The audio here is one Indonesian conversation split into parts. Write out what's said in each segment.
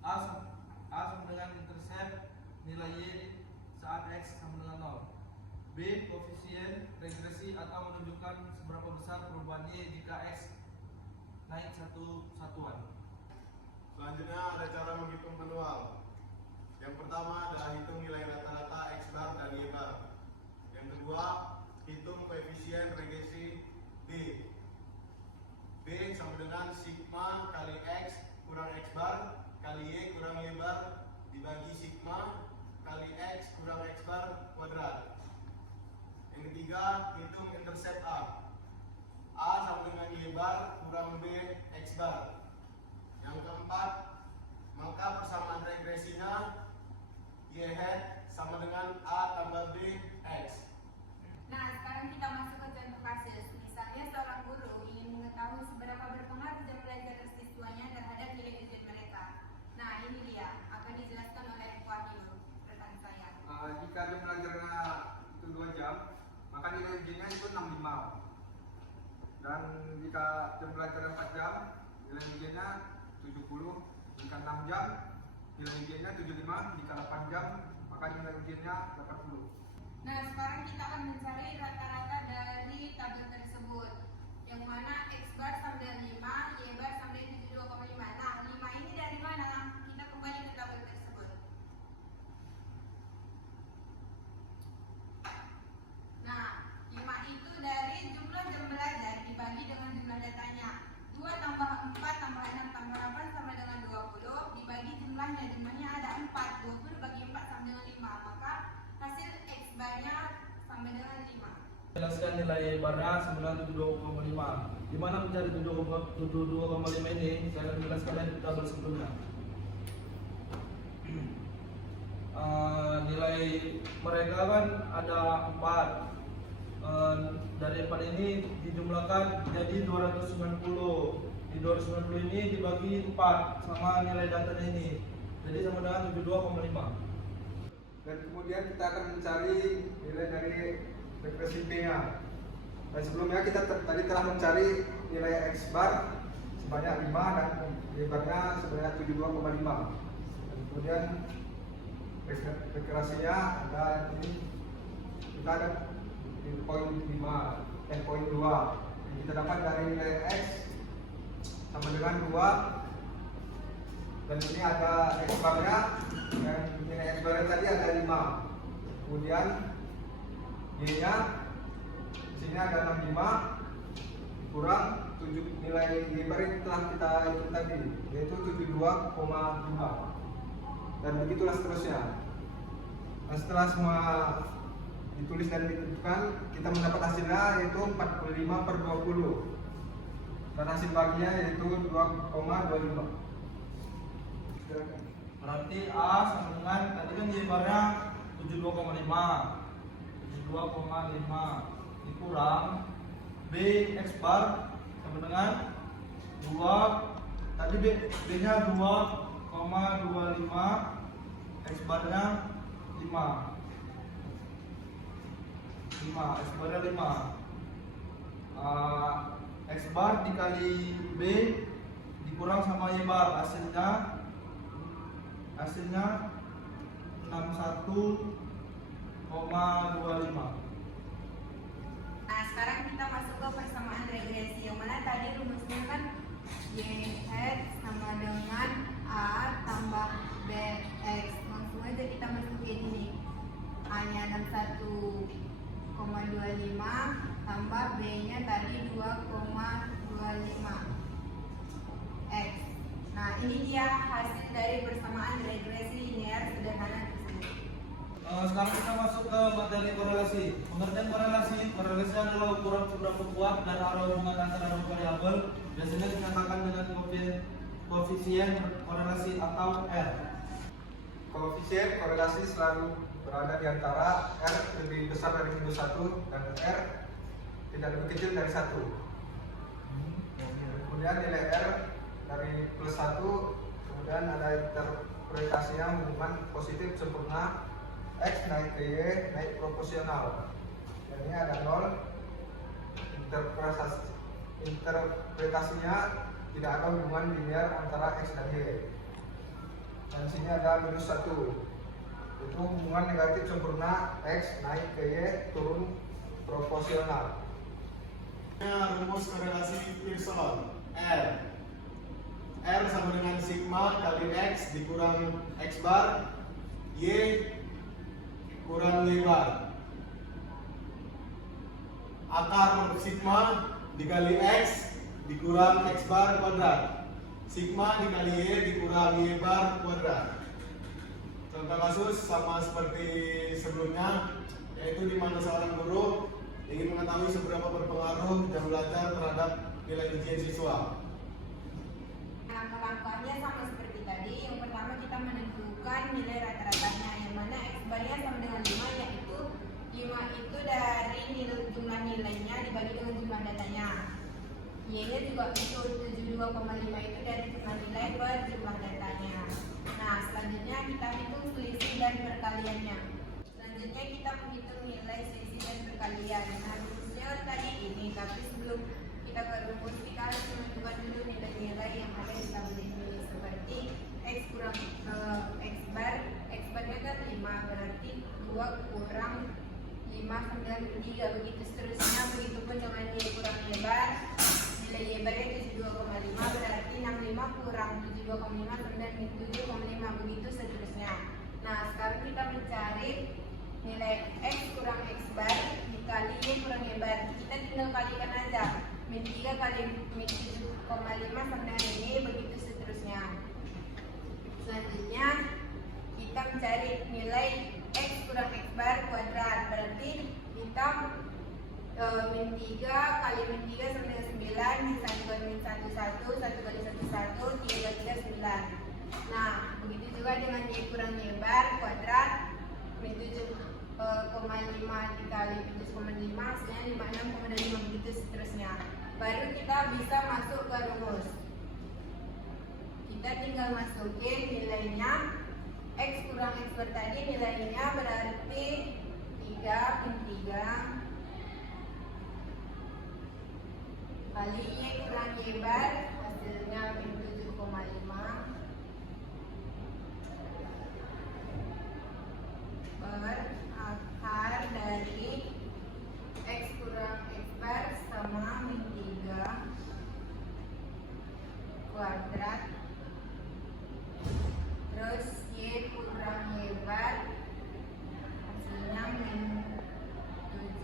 A sama dengan intercept nilai Y saat X sama dengan 0. B. Koefisien regresi atau menunjukkan seberapa besar perubahan Y jika X naik satu satuan. Selanjutnya ada cara menghitung manual. Yang pertama adalah hitung nilai rata-rata X bar dan Y bar. Yang kedua, hitung koefisien regresi D. B sama dengan sigma kali X kurang X bar kali Y kurang Y bar dibagi sigma kali X kurang X bar kuadrat. Yang ketiga, hitung intercept A. A sama dengan Y bar kurang B X bar. Yang keempat, maka persamaan regresinya Y hat sama dengan A tambah B X. Nah, sekarang kita masuk ke contoh kasus. Misalnya seorang guru ingin mengetahui seberapa berpengaruh jam belajar siswanya terhadap nilai ujian mereka. Nah, ini dia akan dijelaskan oleh Fadil rekan saya. Jika jam belajarnya itu 2 jam, maka nilai ujiannya itu 65. Dan jika jam belajar 4 jam, nilai ujiannya 70. Jika 6 jam, nilai ujiannya 75. Jika 8 jam, maka nilai ujiannya 80. Nah, sekarang kita akan mencari rata-rata dari tabel tersebut. Yang mana X bar sama dengan 5, Y bar sama dengan 72,5. Nah, 5 ini dari mana? Kita kembali ke tabel tersebut. Nah, 5 itu dari jumlah jam belajar dibagi dengan jumlah datanya. 2 tambah 4 tambah 6 tambah 8 sama dengan 20. Dibagi jumlahnya ada 4. 20 bagi 4 sama dengan 5. Maka hasil X barnya sama dengan 5. Jelaskan nilai barnya sama dengan 72,5. Gimana mencari 72,5 ini? Saya akan menjelaskan di tabel sebelumnya. Nilai mereka kan ada 4. Dari 4 ini dijumlahkan jadi 290. Di 290 ini dibagi 4 sama nilai datanya ini. Jadi sama dengan 72,5. Dan kemudian kita akan mencari nilai dari regresi B-nya. Dan sebelumnya kita tadi telah mencari nilai X bar sebanyak 5 dan Y barnya sebanyak 72,5. Dan kemudian regresinya ada ini, kita ada di poin 5 dan poin 2. Yang kita dapat dari nilai X sama dengan 2. Dan ini ada X barnya, dan nilai X barnya tadi ada 5. Kemudian Y nya sini ada 65 kurang 7, nilai Y bar yang telah kita hitung tadi yaitu 72,5. Dan begitulah seterusnya. Nah, setelah semua ditulis dan ditentukan, kita mendapat hasilnya yaitu 45/20 dan hasil baginya yaitu 2,25. Berarti A sama dengan tadi kan Y barnya 72,5. 72,5 dikurang B X bar sama dengan 2. Tadi B nya 2,25, X barnya 5. X barnya 5. X bar dikali B dikurang sama Y bar, hasilnya 61,25. Nah, sekarang kita masuk ke persamaan regresi. Yang mana tadi rumusnya kan Y hat sama dengan A tambah BX. Langsung aja kita masukin ini. A-nya 61,25 tambah B-nya tadi 2,25 X. Nah, ini dia hasil dari persamaan regresi linear sederhana tersebut. Sekarang kita masuk ke materi korelasi. Pengertian korelasi adalah ukuran seberapa kuat dan arah hubungan antara dua variabel. Biasanya dinyatakan dengan koefisien korelasi atau R. Koefisien korelasi selalu berada di antara R lebih besar dari minus 1 dan R tidak lebih kecil dari 1. Kemudian nilai R dari plus 1, kemudian ada interpretasinya hubungan positif sempurna X naik ke Y naik proporsional. Dan ini ada 0. Interpretasinya tidak ada hubungan linear antara X dan Y. Dan sini ada minus 1. Itu hubungan negatif sempurna X naik ke Y turun proporsional. Rumus korelasi Pearson R sama dengan sigma kali X dikurang X bar Y kurang Y bar. Akar sigma dikali X dikurang X bar kuadrat. Sigma dikali Y dikurang Y bar kuadrat. Contoh kasus sama seperti sebelumnya, yaitu di mana seorang guru ingin mengetahui seberapa berpengaruh jam belajar terhadap nilai ujian siswa. Langkah-langkahnya sama seperti tadi. Yang pertama kita menentukan nilai rata-ratanya, yang mana X barnya sama dengan 5, yaitu 5 itu dari jumlah nilainya dibagi dengan jumlah datanya. Y-nya juga itu 72,5 itu dari jumlah nilai per jumlah datanya. Nah, selanjutnya kita hitung selisih dan perkaliannya. Selanjutnya kita menghitung nilai selisih dan perkalian. Nah, rumusnya tadi ini, tapi sebelum kita ke rumus, kita harus menentukan dulu nilai-nilai yang ada di tabel ini, seperti X kurang X barnya kan 5, berarti 2 kurang 5 sama dengan 3, begitu seterusnya. Begitupun dengan Y kurang Y bar, nilai Y barnya 72,5, berarti 65 kurang 72,5 sama dengan 7,5, begitu seterusnya. Nah, sekarang kita mencari nilai X kurang X bar dikali Y kurang Y bar. Kita tinggal kalikan aja, min 3 kali min 7,5 sama dengan ini, begitu seterusnya. Selanjutnya kita mencari nilai X kurang X bar kuadrat, berarti kita min 3 kali min 3 sama dengan 9, 1 kali min 1 1, 1 kali 1 1, 3 kali 3 9. Nah, begitu juga dengan Y kurang Y bar kuadrat, min 7,5 dikali min 7,5 hasilnya 56,5, begitu seterusnya. Baru kita bisa masuk ke rumus. Kita tinggal masukin nilainya. X kurang X bar tadi nilainya berarti 3 min 3 kali Y kurang Y bar, hasilnya min 7,5 per akar dari X kurang X bar sama min 3 kuadrat, terus Y kurang Y bar hasilnya min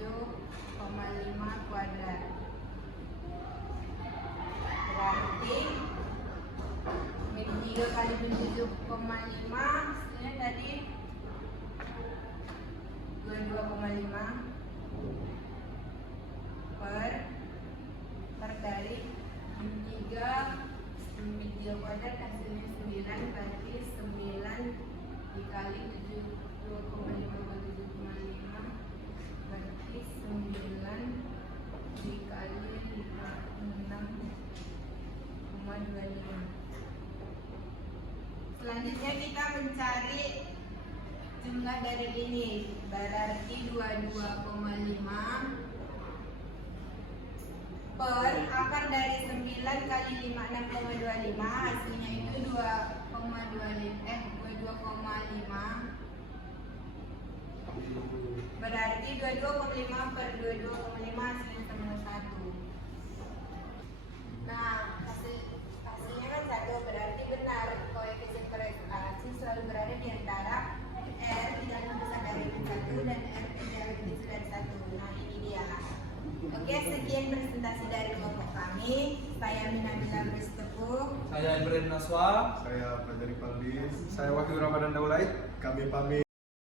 7,5 kuadrat. Berarti min 3 kali min 7,5 hasilnya tadi 22,5 per dari min 3 kuadrat hasilnya 9, berarti 9 dikali 72,5 kali 7,5 berarti 9 dikali 56,25. Selanjutnya kita mencari jumlah dari ini, berarti 22,5 per akar dari 9 kali 56,25, hasilnya itu 22,5, berarti 22,5 per 22,5 hasilnya sama dengan 1. Nah, hasilnya kan 1, berarti benar koefisien korelasi selalu berada di antara R tidak lebih besar dari 1 dan R tidak lebih besar dari 1. Nah, ini dia. Oke, sekian presentasi dari kelompok kami. Saya Minabila Berstepu. Saya Ibrahim Naswa. Saya Fajri Palbis. Saya Wahyu Ramadan Daulay. Kami pamit.